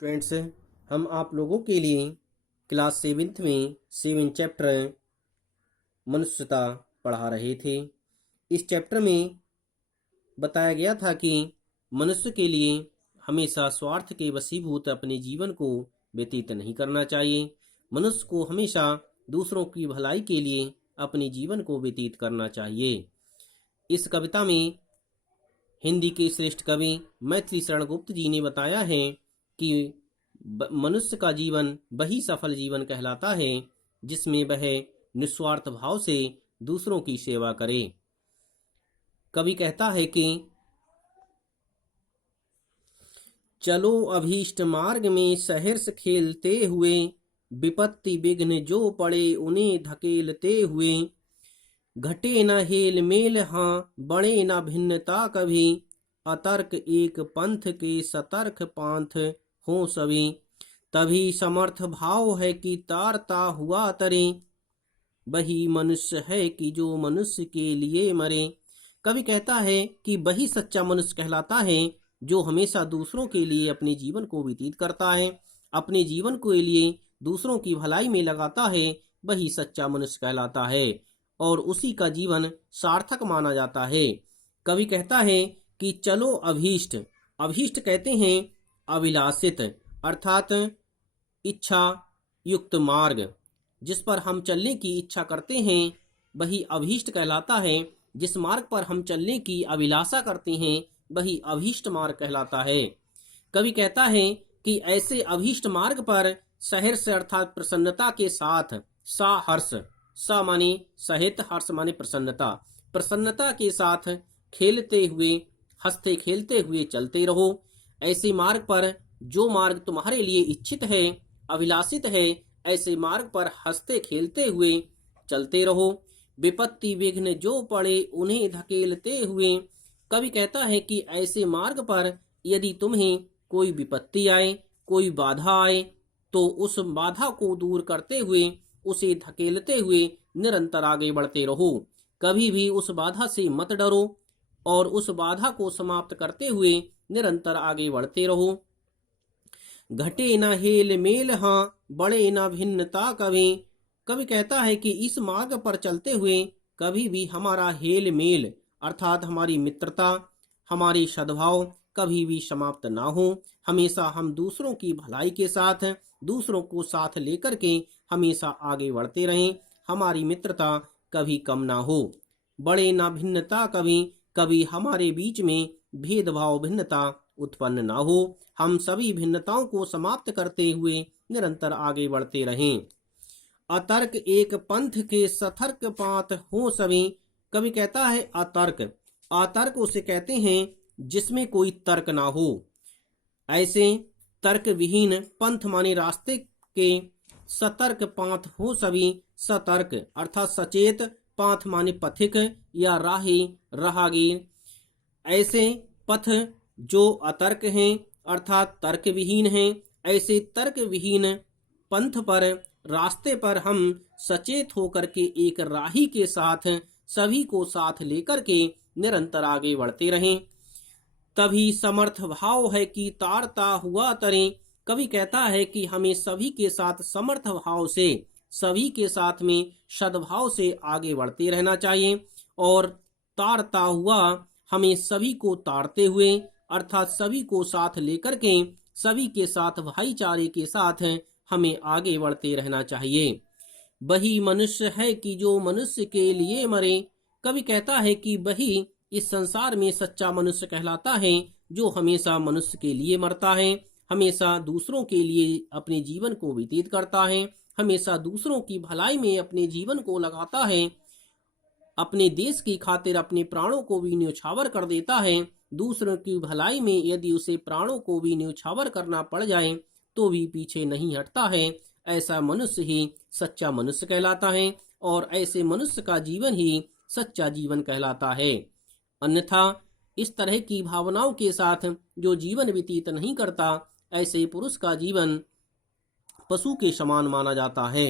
Friends, हम आप लोगों के लिए क्लास 7th में 7 चैप्टर मनुष्यता पढ़ा रहे थे। इस चैप्टर में बताया गया था कि मनुष्य के लिए हमेशा स्वार्थ के वशीभूत अपने जीवन को व्यतीत नहीं करना चाहिए। मनुष्य को हमेशा दूसरों की भलाई के लिए अपने जीवन को व्यतीत करना चाहिए। इस कविता में हिंदी के श्रेष्ठ कवि मैथिली शरण गुप्त जी ने बताया है कि मनुष्य का जीवन वही सफल जीवन कहलाता है जिसमें वह निस्वार्थ भाव से दूसरों की सेवा करे। कवि कहता है कि चलो अभीष्ट मार्ग में सहर्ष खेलते हुए, विपत्ति विघ्न जो पड़े उन्हें धकेलते हुए, घटे न हेल मेल हाँ बड़े न भिन्नता कभी, अतर्क एक पंथ के सतर्क पांथ हो सभी, तभी समर्थ भाव है कि तारता हुआ तरे, वही मनुष्य है कि जो मनुष्य के लिए मरे। कवि कहता है कि वही सच्चा मनुष्य कहलाता है जो हमेशा दूसरों के लिए अपने जीवन को व्यतीत करता है, अपने जीवन के लिए दूसरों की भलाई में लगाता है, वही सच्चा मनुष्य कहलाता है और उसी का जीवन सार्थक माना जाता है। कवि कहता है कि चलो अभीष्ट, अभीष्ट कहते हैं अभिलाषित अर्थात इच्छा युक्त मार्ग, जिस पर हम चलने की इच्छा करते हैं वही अभीष्ट कहलाता है। जिस मार्ग पर हम चलने की अभिलाषा करते हैं वही अभीष्ट मार्ग कहलाता है। कवि कहता है कि ऐसे अभीष्ट मार्ग पर सहर्ष अर्थात प्रसन्नता के साथ, साहर्ष, सा माने सहित, हर्ष माने प्रसन्नता, प्रसन्नता के साथ खेलते हुए, हंसते खेलते हुए चलते रहो। ऐसे मार्ग पर, जो मार्ग तुम्हारे लिए इच्छित है, अभिलाषित है, ऐसे मार्ग पर हंसते खेलते हुए चलते रहो। विपत्ति विघ्न जो पड़े उन्हें धकेलते हुए, कवि कहता है कि ऐसे मार्ग पर यदि तुम्हें कोई विपत्ति आए, कोई बाधा आए, तो उस बाधा को दूर करते हुए, उसे धकेलते हुए निरंतर आगे बढ़ते रहो। कभी भी उस बाधा से मत डरो और उस बाधा को समाप्त करते हुए निरंतर आगे बढ़ते रहो। घटे न हेल मेल हाँ बड़े न भिन्नता कभी, कवि कहता है कि इस मार्ग पर चलते हुए कभी भी हमारा हेल मेल अर्थात हमारी मित्रता, हमारी सद्भाव कभी भी समाप्त ना हो। हमेशा हम दूसरों की भलाई के साथ, दूसरों को साथ लेकर के हमेशा आगे बढ़ते रहें। हमारी मित्रता कभी कम ना हो। बड़े ना भिन्नता कभी, कभी हमारे बीच में भेदभाव भिन्नता उत्पन्न ना हो। हम सभी भिन्नताओं को समाप्त करते हुए निरंतर आगे बढ़ते रहें। अतर्क एक पंथ के सतर्क पांथ हो सभी, कवि कहता है अतर्क, अतर्क उसे कहते हैं जिसमें कोई तर्क ना हो। ऐसे तर्क विहीन पंथ माने रास्ते के सतर्क पांथ हो सभी, सतर्क अर्थात सचेत, पांथ माने पथिक या राही, राहगीर। ऐसे पथ जो अतर्क हैं अर्थात तर्क विहीन हैं, ऐसे तर्क विहीन पंथ पर, रास्ते पर हम सचेत होकर के एक राही के साथ सभी को साथ लेकर के निरंतर आगे बढ़ते रहें। तभी समर्थ भाव है कि तारता हुआ तरे, कवि कहता है कि हमें सभी के साथ समर्थ भाव से, सभी के साथ में सद्भाव से आगे बढ़ते रहना चाहिए और तारता हुआ हमें सभी को तारते हुए अर्थात सभी को साथ लेकर के, सभी के साथ भाईचारे के साथ हमें आगे बढ़ते रहना चाहिए। वही मनुष्य है कि जो मनुष्य के लिए मरे, कवि कहता है कि वही इस संसार में सच्चा मनुष्य कहलाता है जो हमेशा मनुष्य के लिए मरता है, हमेशा दूसरों के लिए अपने जीवन को व्यतीत करता है, हमेशा दूसरों की भलाई में अपने जीवन को लगाता है, अपने देश की खातिर अपने प्राणों को भी न्यौछावर कर देता है। दूसरों की भलाई में यदि उसे प्राणों को भी न्यौछावर करना पड़ जाए तो भी पीछे नहीं हटता है। ऐसा मनुष्य ही सच्चा मनुष्य कहलाता है और ऐसे मनुष्य का जीवन ही सच्चा जीवन कहलाता है। अन्यथा इस तरह की भावनाओं के साथ जो जीवन व्यतीत नहीं करता, ऐसे पुरुष का जीवन पशु के समान माना जाता है।